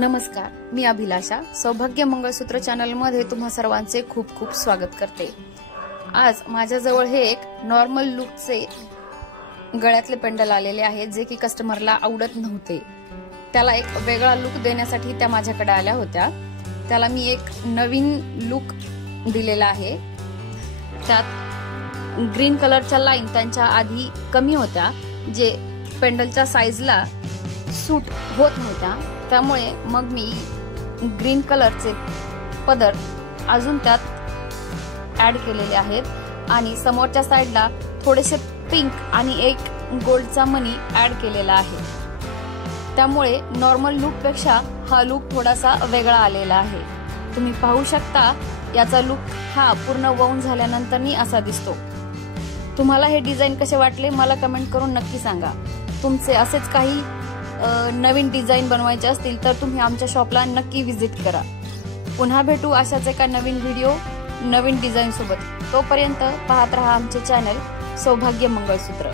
नमस्कार, मी अभिलाषा सौभाग्य मंगळसूत्र चॅनल मध्ये तुम्हा सर्वांचे खूप खूप स्वागत करते। आज माझ्याजवळ हे एक नॉर्मल लुकचे गळ्यातले पेंडल आलेले आहेत जे की कस्टमरला आवडत नव्हते। त्याला एक वेगळा लुक देण्यासाठी त्या माझ्याकडे आल्या होत्या। त्याला मी एक नवीन लुक दिलेला आहे। त्यात ग्रीन कलरच्या लाईन त्यांच्या आधी कमी होत्या जे पेंडलच्या साईजला सूट होत नव्हत्या, त्यामुळे मग मी ग्रीन कलरचे पदर अजून त्यात ऍड केलेले आहेत आणि समोरच्या साइडला थोडेसे पिंक आणि एक गोल्डचा मनी ऍड केलेला आहे। त्यामुळे नॉर्मल लुक पेक्षा हा लुक थोडासा वेगळा आलेला आहे। तुम्ही पाहू शकता याचा लुक हा पूर्ण वाऊन झाल्यानंतरनी असा दिसतो। तुम्हाला हे डिझाइन कसे वाटले मला कमेंट करून नक्की सांगा। तुमचे असेच काही नवीन डिझाइन बनवायचे असतील तर तुम्ही आमच्या शॉपला नक्की व्हिजिट करा। पुन्हा भेटू अशाच एका नवीन व्हिडिओ नवीन डिझाइन सोबत। तोपर्यंत पाहत रहा आमचे चॅनल सौभाग्य मंगळसूत्र।